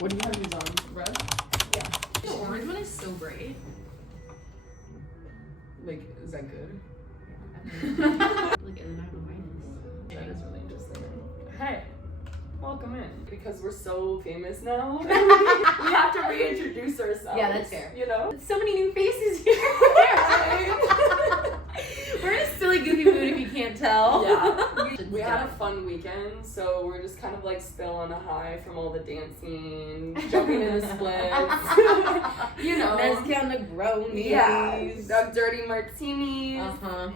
What do you have these on? Red? Yeah. The orange one is so bright. Like, is that good? Look, and then I have the whiteness. That is really interesting. Hey, welcome in. Because we're so famous now, we have to reintroduce ourselves. Yeah, that's fair. You know? So many new faces here. We're in a silly, goofy mood if you can't tell. Yeah. We had a fun weekend, so we're just kind of like still on a high from all the dancing, jumping in the splits. You know. Mezcal Negronis. Yeah. Dirty martinis. Uh-huh.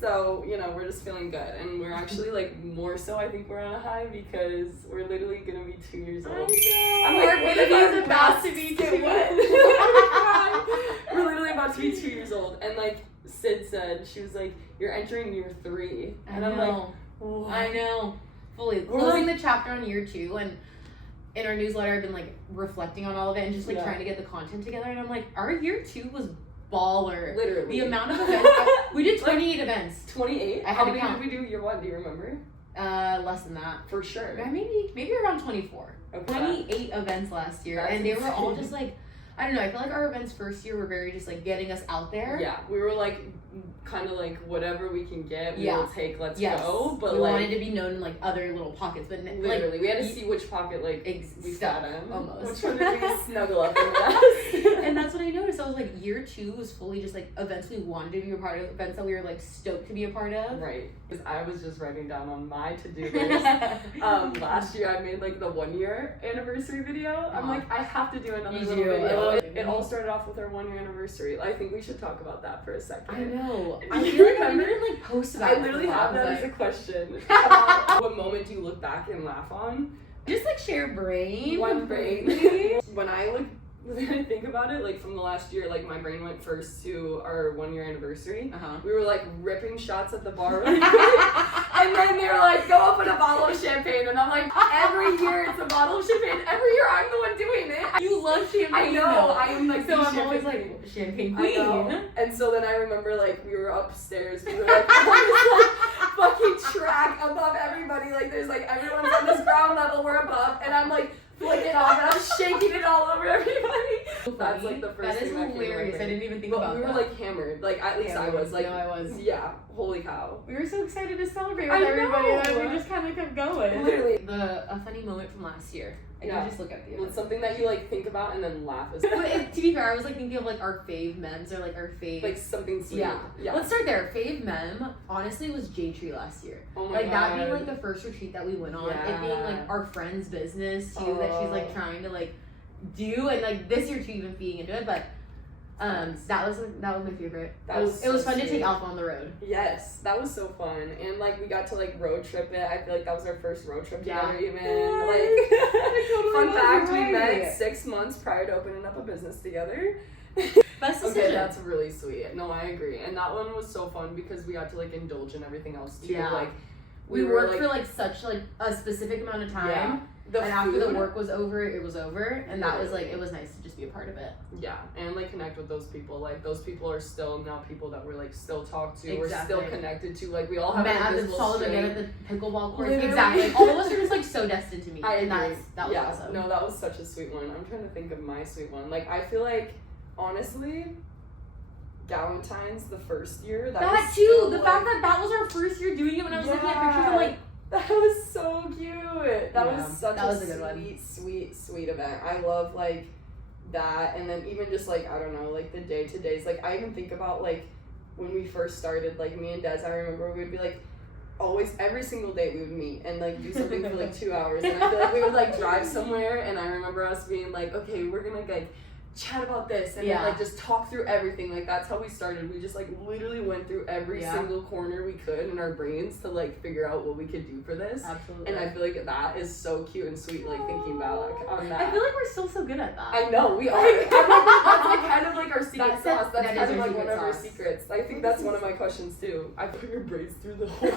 So, you know, we're just feeling good. And we're actually like more so, I think we're on a high because we're literally gonna be 2 years old. I'm like, Our what if baby's our about to masks be get 2. wet? We're literally about to be 2 years old. And like Sid said, she was like, you're entering year 3. And I'm like, what? I know. Fully. We're Closing like- the chapter on year 2, and in our newsletter I've been like reflecting on all of it and just like trying to get the content together, and I'm like, our year 2 was baller. Literally. The amount of events. We did 28 events. 28? I had How to many count. did we do year 1? Do you remember? Less than that. For sure. Yeah, maybe around 24. Okay. 28 events last year. That's and they were all insane. just like, I don't know, I feel like our events first year were very just like getting us out there. Yeah, we were like, kind of like, whatever we can get, we'll take, let's go. But we like, wanted to be known in like other little pockets, but literally, we had to see which pocket like we stuff, sat in. almost. Which one did we snuggle up in with? And that's what I noticed. I was like, year 2 was fully just like events we wanted to be a part of, events that we were like stoked to be a part of. Right. Because I was just writing down on my to-do list. Last year I made like the 1-year anniversary video. I'm like, I have to do another You little do. video. Oh. It all started off with our 1-year anniversary. I think we should talk about that for a second. I know. Do I you feel like I remember? didn't like post about I it. literally for a have while. that I as a was question. About what moment do you look back and laugh on? like, just like share brain. One brain. When I think about it, like from the last year, like my brain went first to our 1-year anniversary. Uh-huh. We were like ripping shots at the bar really quick. And then they were like, go open a bottle of champagne. And I'm like, every year it's a bottle of champagne. Every year I'm the one doing it. You love champagne. I know. though. I am like So the I'm always champagne like champagne I queen. know. And so then I remember like we were upstairs. We were like on this like fucking track above everybody. Like there's like everyone's on this ground level. We're above, and I'm like flicking off, and I'm shaking it all over everybody. That's like the first That is thing that came to my hilarious. I brain. didn't even think But about we that. were like hammered. Like at least I was. Like no, I was. yeah, holy cow. We were so excited to celebrate I with everybody know. that we just kind of kept going. Literally. A funny moment from last year. I Yeah. can just look at the It's something that you like think about and then laugh. As But to be fair, I was like thinking of like our fave memes or like our fave. like something sweet. yeah. Yeah. Let's start there. Fave mem, honestly, was J Tree last year. Oh my Like god. that being like the first retreat that we went on, it being Yeah. like our friend's business too, that she's like Oh. trying to like do, and like this year too, even feeding into it. But that was my favorite. That It was was so fun to sweet. take Alpha on the road. Yes, that was so fun, and like we got to like road trip it. I feel like that was our first road trip Yeah. together. Even Yeah. like totally fun was, fact, we right. met 6 months prior to opening up a business together. Best decision. Okay, that's really sweet. No, I agree, and that one was so fun because we got to like indulge in everything else too. Yeah. Like we were, worked like, for like such like a specific amount of time. Yeah. The And after the food. work was over, it was over, and that was like, Literally. it was nice to just be a part of it. Yeah, and like connect with those people. Like those people are still now people that we're like still talk to. We're Exactly. still connected to. Like we all have Met an at the invisible saw them string. again at the pickleball court. Literally. Exactly. All of us are just like so destined to meet. I and agree. that was yeah. awesome. No, that was such a sweet one. I'm trying to think of my sweet one. Like I feel like honestly, Galentine's the first year. That was too. still, The like, fact that was our first year doing it, when I was looking at pictures, I'm like, that was so cute. That Yeah, was such that was a good sweet, one. sweet event. I love like that, and then even just like I don't know, like the day to days. Like I even think about like when we first started. Like me and Des, I remember we would be like always every single day we would meet and like do something for like 2 hours, and I feel like we would like drive somewhere, and I remember us being like, okay, we're gonna like chat about this and then Yeah. like just talk through everything. Like that's how we started. We just like literally went through every Yeah. single corner we could in our brains to like figure out what we could do for this. absolutely. And I feel like that is so cute and sweet, like thinking about like on that. I feel like we're still so good at that. I know we are. I'm like, that's like kind of like our secret That's- sauce. That's that kind is of our like one secret of our sauce. secrets. I think that's one of my questions too. I put your braids through the holes.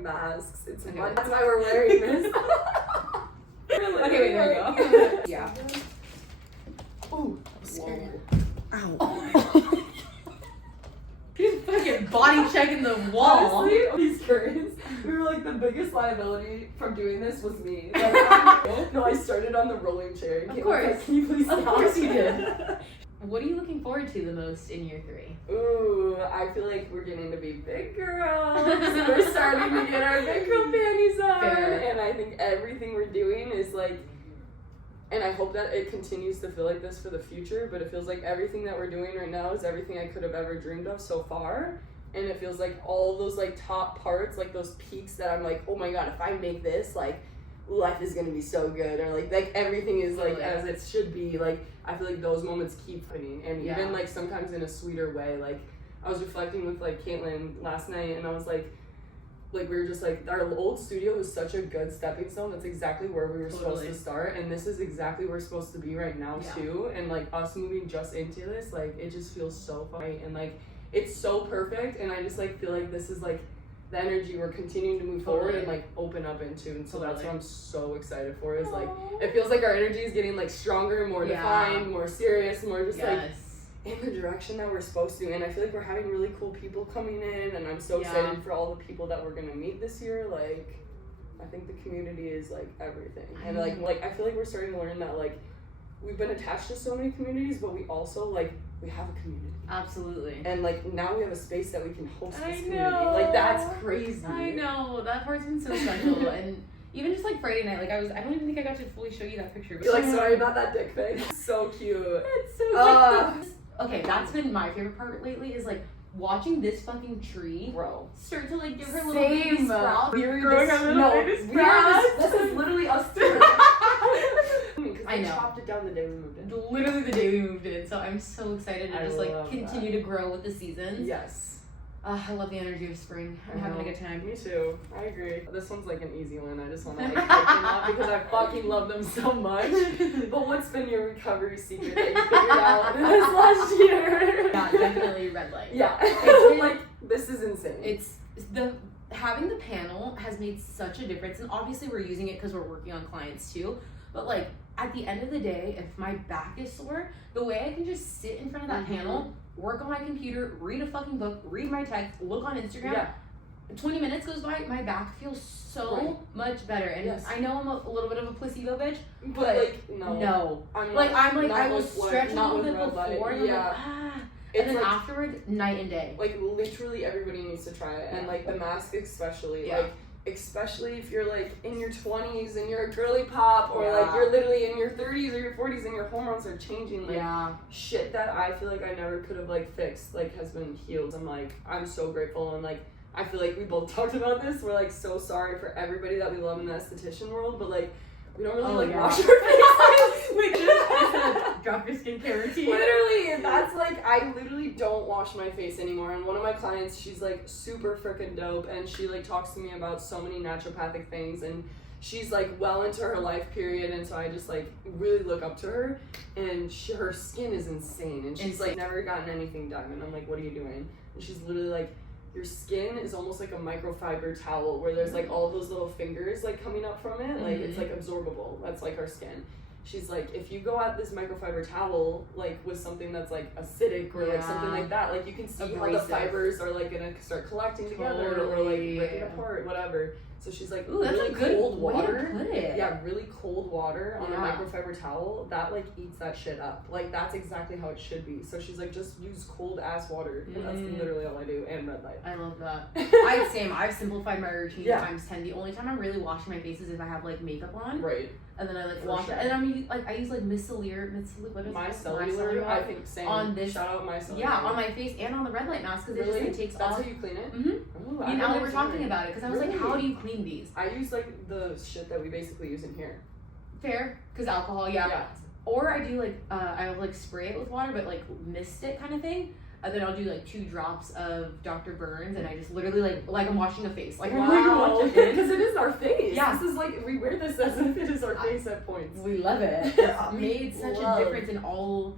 Masks. It's Okay. fun. That's why we're wearing this. Okay, wait, there we go. Yeah. Ooh. Scared. Ow. He's fucking body checking the wall. Honestly, these curtains, we were like like the biggest liability from doing this was me. Like, no, I started on the rolling chair. Of course. Like, can you please stop? Of course you did. What are you looking forward to the most in year 3? Ooh, I feel like we're getting to be big girls. We're starting to get our big girl panties on. Fair. And I think everything we're doing is like, and I hope that it continues to feel like this for the future, but it feels like everything that we're doing right now is everything I could have ever dreamed of so far. And it feels like all those like top parts, like those peaks that I'm like, oh my god, if I make this, like life is gonna be so good, or like everything is like as it should be. Like I feel like those moments keep happening, and even like sometimes in a sweeter way. Like I was reflecting with like Caitlin last night, and I was like we were just like, our old studio was such a good stepping stone. That's exactly where we were supposed to start, and this is exactly where we're supposed to be right now too. And like us moving just into this, like it just feels so fun, and like it's so perfect. And I just like feel like this is like the energy we're continuing to move forward and like open up into, and so that's what I'm so excited for. Is like it feels like our energy is getting like stronger, more defined, more serious, more just like in the direction that we're supposed to. And I feel like we're having really cool people coming in, and I'm so excited for all the people that we're gonna meet this year. Like I think the community is like everything, and like I feel like we're starting to learn that like we've been attached to so many communities, but we also like we have a community. Absolutely. And like now we have a space that we can host this community. Like that's crazy. I know, that part's been so special. And even just like Friday night, like I don't even think I got to fully show you that picture. But you're like, sorry about that dick pic. So cute. It's so cute. Okay, that's been my favorite part lately, is like watching this fucking tree start to like give her little baby sprouts. We're growing a little baby sprouts. This is literally us too. I know. Chopped it down the day we moved in. Literally the day we moved in. So I'm so excited to just like continue to grow with the seasons. Yes. I love the energy of spring. I'm having a good time. Me too. I agree. This one's like an easy one. I just want to like hype them up because I fucking love them so much. But what's been your recovery secret that you figured out this last year? Yeah, definitely red light. Yeah. It's been like, this is insane. It's having the panel has made such a difference, and obviously we're using it because we're working on clients too. But like at the end of the day, if my back is sore, the way I can just sit in front of that panel, work on my computer, read a fucking book, read my text, look on Instagram. 20 minutes goes by, my back feels so much better. And I know I'm a little bit of a placebo bitch, but like no. I will stretch a little bit before, and I'm like, and then like, afterwards, night and day. Like literally everybody needs to try it, and like the mask especially. Like especially if you're like in your 20s and you're a girly pop, or like you're literally in your 30s or your 40s and your hormones are changing. Like shit that I feel like I never could have like fixed like has been healed. I'm so grateful, and like I feel like we both talked about this. We're like so sorry for everybody that we love in the esthetician world, but like we don't really wash our faces. We just drop your skincare routine. Literally, that's like I literally don't wash my face anymore. And one of my clients, she's like super freaking dope, and she like talks to me about so many naturopathic things, and she's like well into her life period, and so I just like really look up to her, and her skin is insane, and she's like never gotten anything done, and I'm like, what are you doing? And she's literally like, your skin is almost like a microfiber towel where there's like all those little fingers like coming up from it. Like it's like absorbable. That's like our skin. She's like, if you go at this microfiber towel like with something that's like acidic or like something like that, like you can see how the fibers are like gonna start collecting together or like breaking apart, whatever. So she's like, ooh, that's really a good cold water. Way to put it. Yeah, really cold water on a microfiber towel that like eats that shit up. Like that's exactly how it should be. So she's like, just use cold ass water, and that's literally all I do. And red light. I love that. I've simplified my routine times 10. The only time I'm really washing my face is if I have like makeup on. Right. And then I like wash it, and I use like micellular, what is it? Micellar, I think same. On this, shout out micellar. Yeah, on my face and on the red light mask because it just takes That's off. how you clean it. Ooh, now we were talking about it because I was like, how do you clean these? I use like the shit that we basically use in here. Fair, because alcohol, Or I do like I'll like spray it with water, but like mist it kind of thing. And then I'll do like 2 drops of Dr. Burns, and I just literally like I'm washing a face. Like wow, because it is our face. Yeah, this is like we wear this as if it is our face at points. We love it. It's made such a difference in all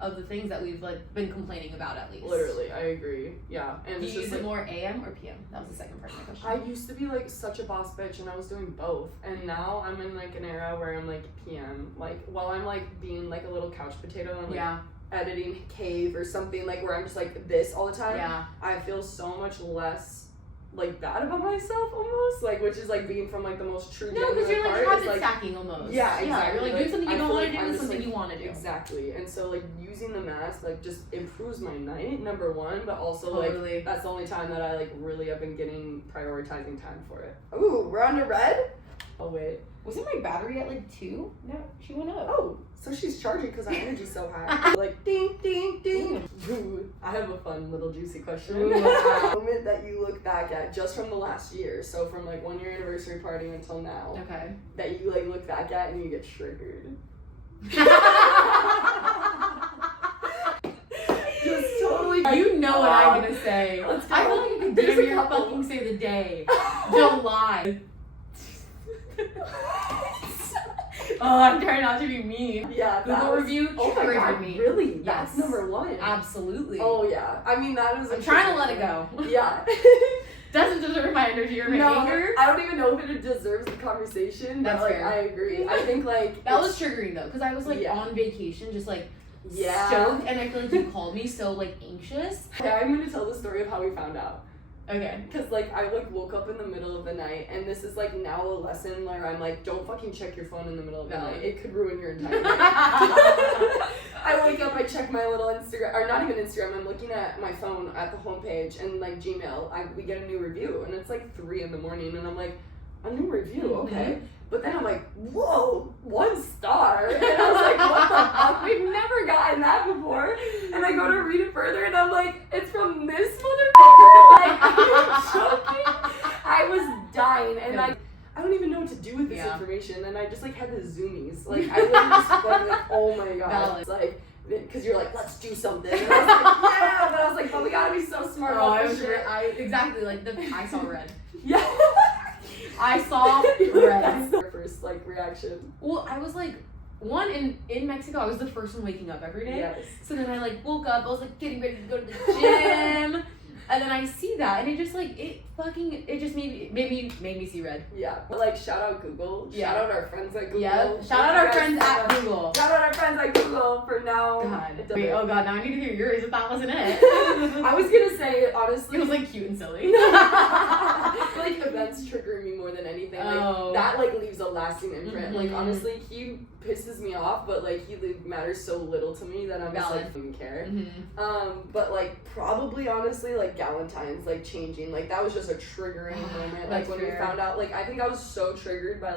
of the things that we've like been complaining about at least. Literally, I agree. Yeah, and do it's you just use like, it more AM or PM? That was the second part of my question. I used to be like such a boss bitch, and I was doing both, and now I'm in like an era where I'm like PM. Like while I'm like being like a little couch potato, and like editing Cave or something like where I'm just like this all the time. I feel so much less like bad about myself almost, like, which is like being from like the most true. No, because you're like part habit stacking almost. Yeah, exactly. Yeah, you're like doing something you I don't feel want like to do I'm and just, something like, you want to do. Exactly, and so like using the mask like just improves my night, number one, but also Totally. like that's the only time that I like really have been prioritizing time for it. Ooh, we're on to red. Oh wait. Wasn't my battery at like 2? No, she went up. Oh, so she's charging because our energy's so high. Like ding ding ding. Ooh, I have a fun little juicy question. Ooh, Moment that you look back at just from the last year, so from like 1 year anniversary party until now, Okay. that you like look back at and you get triggered. Just totally. You know what I'm gonna say. Let's go. I feel like I could There's damn a near couple. fucking say the day. July. Oh, I'm trying not to be mean. Yeah, that Google was, review oh my triggered God, me. really? That's Yes. number one. Absolutely. Oh yeah, I mean that is. I'm trying to let it go. Yeah. Doesn't deserve my energy or my anger. I don't even know if it deserves the conversation. That's but like fair. I agree. I think like That was triggering though, because I was like Yeah. on vacation, just like yeah. stoked, and I feel like you called me so like anxious. Okay, I'm gonna tell the story of how we found out. Okay. Cause like I like woke up in the middle of the night, and this is like now a lesson where I'm like, don't fucking check your phone in the middle of the Valid. night. It could ruin your entire night. I wake up, I check my little Instagram, or not even Instagram. I'm looking at my phone at the homepage, and like Gmail, we get a new review, and it's like 3 a.m, and I'm like, a new review, okay. But then I'm like, whoa, 1 star. And I was like, what the fuck? We've never gotten that before. And I go to read it further, and I'm like, it's from this motherfucker? Like, are you joking? I was dying, and I don't even know what to do with this information. And I just like had the zoomies. Like, I literally just like, oh my God. Valid. It's like, because you're like, let's do something. And I was like, yeah. But I was like, but we gotta be so smart about this shit. Exactly like I saw red. Yeah. I saw red. That's our first like reaction. Well, I was like, one in Mexico, I was the first one waking up every day. Yes. So then I like woke up, I was like getting ready to go to the gym, and then I see that, and it just like it just made me see red. Yeah. But like shout out Google. Yeah. Shout out our friends at Google. Yeah. Shout out our friends at Google. Shout out our friends at Google for now. God. Wait, oh God, now I need to hear yours if that wasn't it. I was gonna say honestly. It was like cute and silly. Like events triggering me more than anything. Like Oh. that like leaves a lasting imprint. Mhm. Like honestly, he pisses me off, but like he matters so little to me that I'm just Valid. like didn't care. Mm-hmm. But like probably honestly like Galentine's like changing. Like that was just a triggering moment. Like That's when fair. we found out, like I think I was so triggered by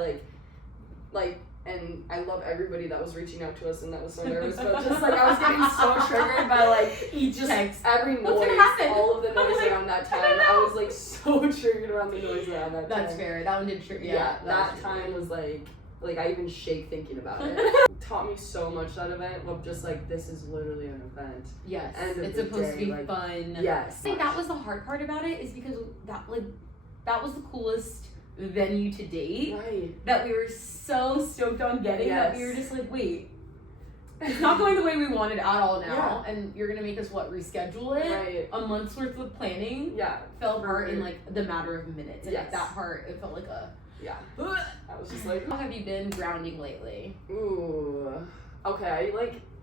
like and I love everybody that was reaching out to us and that was so nervous, but just like I was getting so triggered by like Each just text. every What's noise, gonna happen? all of the noise like, around that I time. don't I know. was like so triggered around the noise around that time. That's fair. That one did trigger. Yeah, that was time triggering. was like I even shake thinking about it. Taught me so much, that event, of just like this is literally an event. Yes, End of it's the supposed to day, be like, fun. Yes. I think that was the hard part about it, is because that was the coolest venue to date, Right. that we were so stoked on getting, that we were Yes. just like, wait, it's not going the way we wanted at all now, and you're gonna make us reschedule it. Right. A month's worth of planning Yeah. fell apart in like the matter of minutes, and Yes. that part, it felt like a. Yeah. I was just like, How have you been grounding lately? ooh. Okay,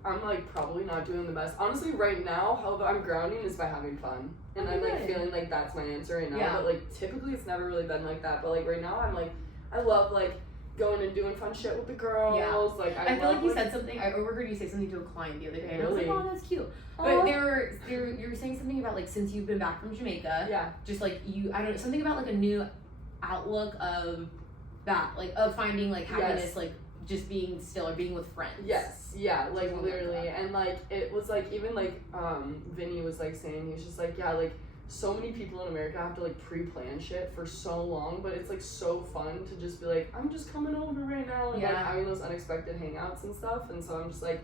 I'm like probably not doing the best. Honestly, right now, how I'm grounding is by having fun. And I'm like Okay. feeling like that's my answer right now. Yeah. But like typically it's never really been like that. But like right now I'm like I love like going and doing fun shit with the girls. Yeah. Like I feel like you said something. I overheard you say something to a client the other day, and I was like, Really? "Oh, that's cute." But Aw. you were saying something about like since you've been back from Jamaica, Yeah. just like I don't know, something about like a new outlook of that, like of finding like happiness, Yes. like just being still or being with friends. Yes, yeah, like Something like literally, that. and like it was like even like Vinny was like saying, he was just like, yeah, like so many people in America have to like pre-plan shit for so long, but it's like so fun to just be like, I'm just coming over right now, and like Yeah. having those unexpected hangouts and stuff. And so I'm just like,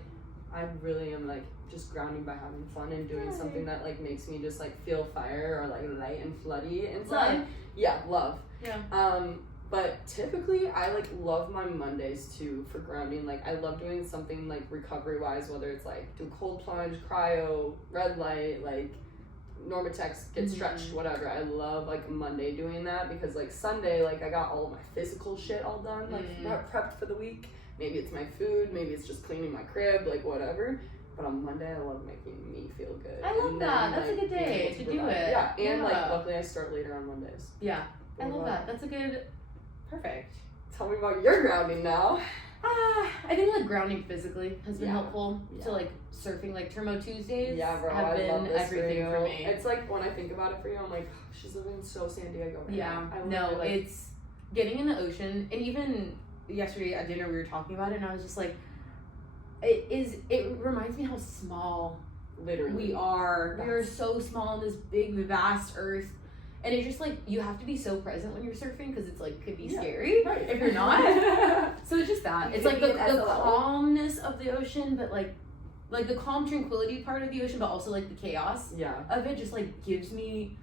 I really am like just grounding by having fun and doing Right. something that like makes me just like feel fire or like light and floody inside. Love. Yeah, love. Yeah. But typically I like love my Mondays too for grounding. Like I love doing something like recovery wise, whether it's like do cold plunge, cryo, red light, like Normatex, get stretched, whatever. I love like Monday doing that because like Sunday, like I got all of my physical shit all done, like got prepped for the week. Maybe it's my food, maybe it's just cleaning my crib, like whatever. But on Monday, I love making me feel good. I love that. That's a good day to do it. Yeah, and like luckily I start later on Mondays. Yeah, I love that. That's a good, perfect. Tell me about your grounding now. I think like grounding physically has been helpful. So like surfing, like Turbo Tuesdays have been everything for me. It's like when I think about it for you, I'm like, she's living in San Diego right now. No, it's getting in the ocean. And even yesterday at dinner we were talking about it, and I was just like, it reminds me how small literally we are. We are so small on this big vast earth. And it's just like, you have to be so present when you're surfing because it's like, could be scary if you're not. So it's just that. It's like the calmness of the ocean, but like the calm tranquility part of the ocean, but also like the chaos of it just like gives me,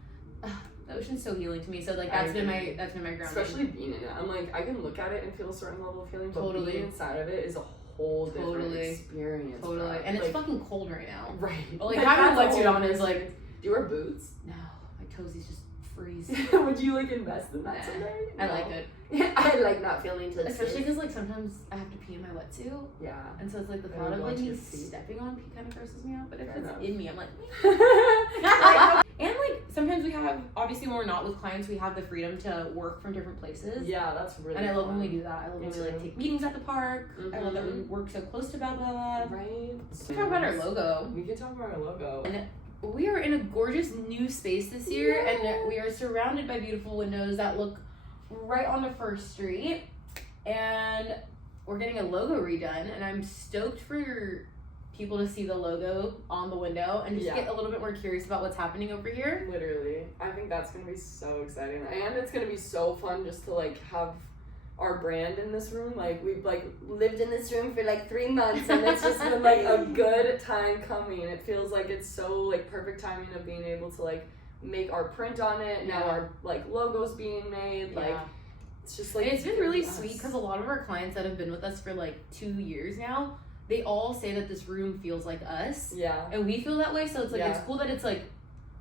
the ocean's so healing to me. So like that's been my grounding. Especially being in it. I'm like, I can look at it and feel a certain level of healing, but being inside of it is a whole different experience. Totally. And it's fucking cold right now. Right. But like having a wetsuit on is like. Do you wear boots? No. My toesies just freeze. Would you like invest in that someday? I like it. I like not feeling to especially because like sometimes I have to pee in my wetsuit. Yeah. And so it's like the thought of like me stepping on pee kind of grosses me out. But if it's in me, I'm like. And like sometimes we have, obviously when we're not with clients, we have the freedom to work from different places. Yeah, that's really. And I love when we do that. I love when we like take meetings at the park. I love that we work so close to Blah Blah. Right. We can talk about our logo. We can talk about our logo. And we are in a gorgeous new space this year, and we are surrounded by beautiful windows that look right onto First Street, and we're getting a logo redone, and I'm stoked for people to see the logo on the window and just get a little bit more curious about what's happening over here. Literally. I think that's gonna be so exciting, and it's gonna be so fun just to like have our brand in this room. Like we've like lived in this room for like 3 months, and it's just been like a good time coming. It feels like it's so like perfect timing of being able to like make our print on it. Now our like logos being made. Like it's just like, and it's been really sweet because a lot of our clients that have been with us for like 2 years now, they all say that this room feels like us. Yeah. And we feel that way, so it's like it's cool that it's like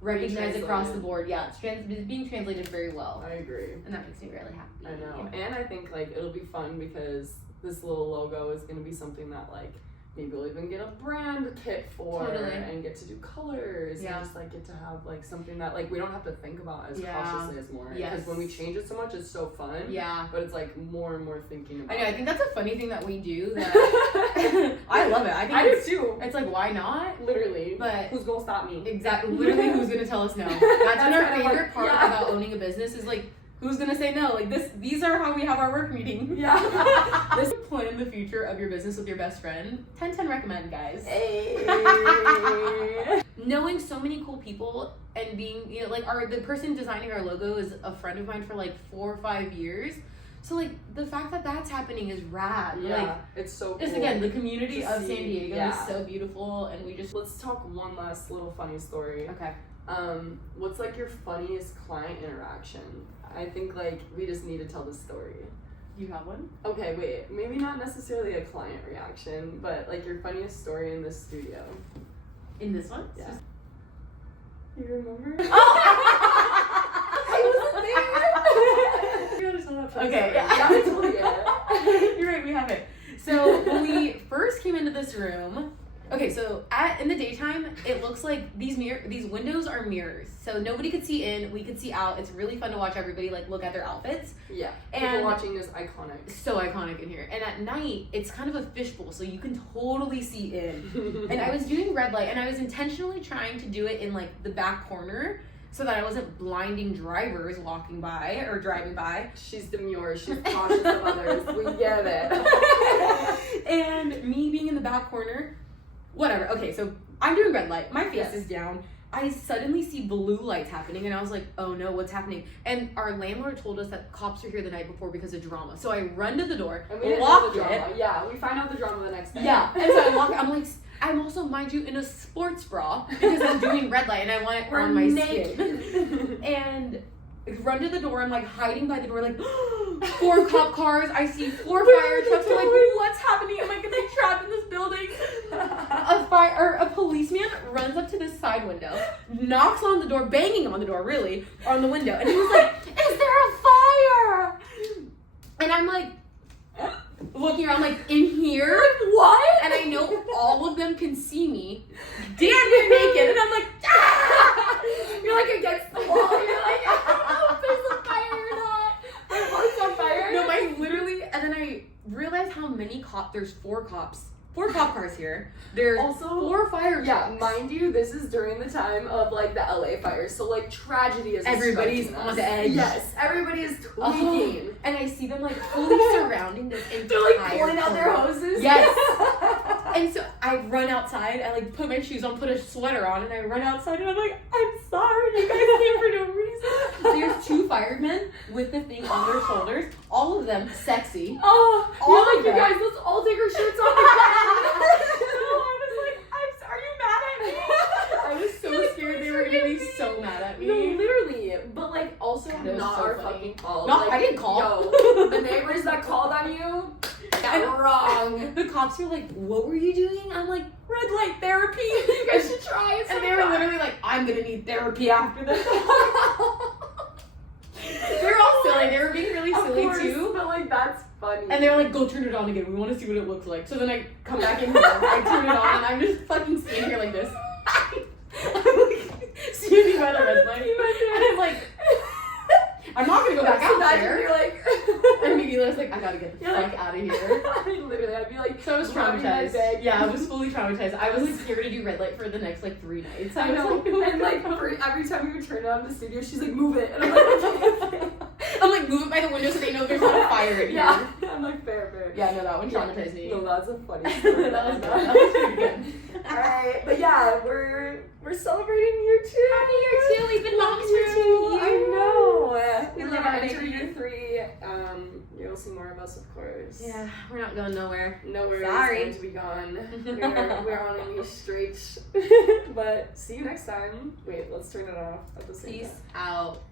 recognized across the board. Yeah, it's being translated very well. I agree. And that makes me really happy. I know. And I think like it'll be fun because this little logo is gonna be something that like maybe we'll even get a brand kit for and get to do colors and just like get to have like something that like we don't have to think about as cautiously as more. Because when we change it so much, it's so fun. Yeah. But it's like more and more thinking about I think that's a funny thing that we do that I love it. I think I do too. It's like, why not? Literally. But who's gonna stop me? Exactly. Literally, who's gonna tell us no? That's been our favorite part about owning a business is like, who's gonna say no? Like these are how we have our work meeting. Yeah. This plan the future of your business with your best friend. 10/10 recommend, guys. Hey. Knowing so many cool people and being, you know, like the person designing our logo is a friend of mine for like 4 or 5 years. So like the fact that that's happening is rad. Yeah, like, it's so cool. Just again, the community of San Diego is so beautiful, and we just let's talk one last little funny story. Okay. What's like your funniest client interaction? I think like we just need to tell the story. You have one? Okay, wait. Maybe not necessarily a client reaction, but like your funniest story in this studio. In this one? Yeah. You remember? I wasn't there. You understand that? Okay. Yeah, I totally get it. You're right. We have it. So when we first came into this room. Okay, so in the daytime, it looks like these windows are mirrors. So nobody could see in, we could see out. It's really fun to watch everybody like look at their outfits. Yeah, people watching is iconic. So iconic in here. And at night, it's kind of a fishbowl, so you can totally see in. And I was doing red light, and I was intentionally trying to do it in like the back corner so that I wasn't blinding drivers walking by or driving by. She's demure, she's cautious of others. We get it. And me being in the back corner, whatever. Okay, so I'm doing red light. My face is down. I suddenly see blue lights happening, and I was like, oh no, what's happening? And our landlord told us that cops are here the night before because of drama. So I run to the door, and we lock it. Yeah, we find out the drama the next day. Yeah, and so I lock it. I'm like, I'm also, mind you, in a sports bra because I'm doing red light and I want it on my skin. And run to the door. I'm like hiding by the door, like 4 cop cars. I see 4 fire trucks. I'm like, what's happening? Am I gonna be trapped in this building? A policeman runs up to this side window, knocks on the door, banging on the door, really, on the window, and he was like, "Is there a fire?" And I'm like, looking around, like, in here? Like, what? And I know all of them can see me. 4 cop cars here. There's Also, 4 fire yeah, trucks. mind you, this is during the time of like the LA fires, so like tragedy is Everybody's striking us. on the edge. Yes, everybody is tweaking. And I see them like fully surrounding this entire They're like pulling out their car. hoses. Yes. And so I run outside, I like put my shoes on, put a sweater on, and I run outside and I'm like, I'm sorry, you guys came for no reason. There's 2 firemen with the thing on their shoulders, all of them sexy. Oh, All you're of like, you them. guys, let's all take our shirts off. Are you mad at me? I was so scared they were gonna be so mad at me. No, literally, but like also That was not so our funny. fucking fault. No, like, I didn't call. Yo, the neighbors that called on you, got wrong. The cops were like, what were you doing? I'm like, red light therapy. You guys should try it. And they were literally like, I'm gonna need therapy after this. They were all silly. They were being really silly too. But like that's funny. And they were like, go turn it on again. We want to see what it looks like. So then I come back in here, I turn it on, and I'm just fucking standing here like this. I'm like standing by the red light. And I'm like, I'm not gonna go back out there. You're like, And immediately I was like, I gotta get the You're fuck like- out of here. literally, I'd be like, So I was grabbing my traumatized. bag. Yeah, I was fully traumatized. I was like scared to do red light for the next like 3 nights. I was know. like, oh my And like God. for every time we would turn it on in the studio, she's like, move it. And I'm like, okay. I'm like, move it by the window so they know there's not a fire in Yeah. here. I'm like, fair. Yeah, no, that one traumatized me. No, that's a funny story. That was good. That was pretty good. Alright, but yeah, we're celebrating year 2. Happy year 2. We've been moms for 2 years. I know. We We love love enter it. year 3. You'll see more of us, of course. Yeah, we're not going nowhere. Nowhere Sorry. is going to be gone. We're on a new street. But see you next time. Wait, let's turn it off at the same Peace time. out.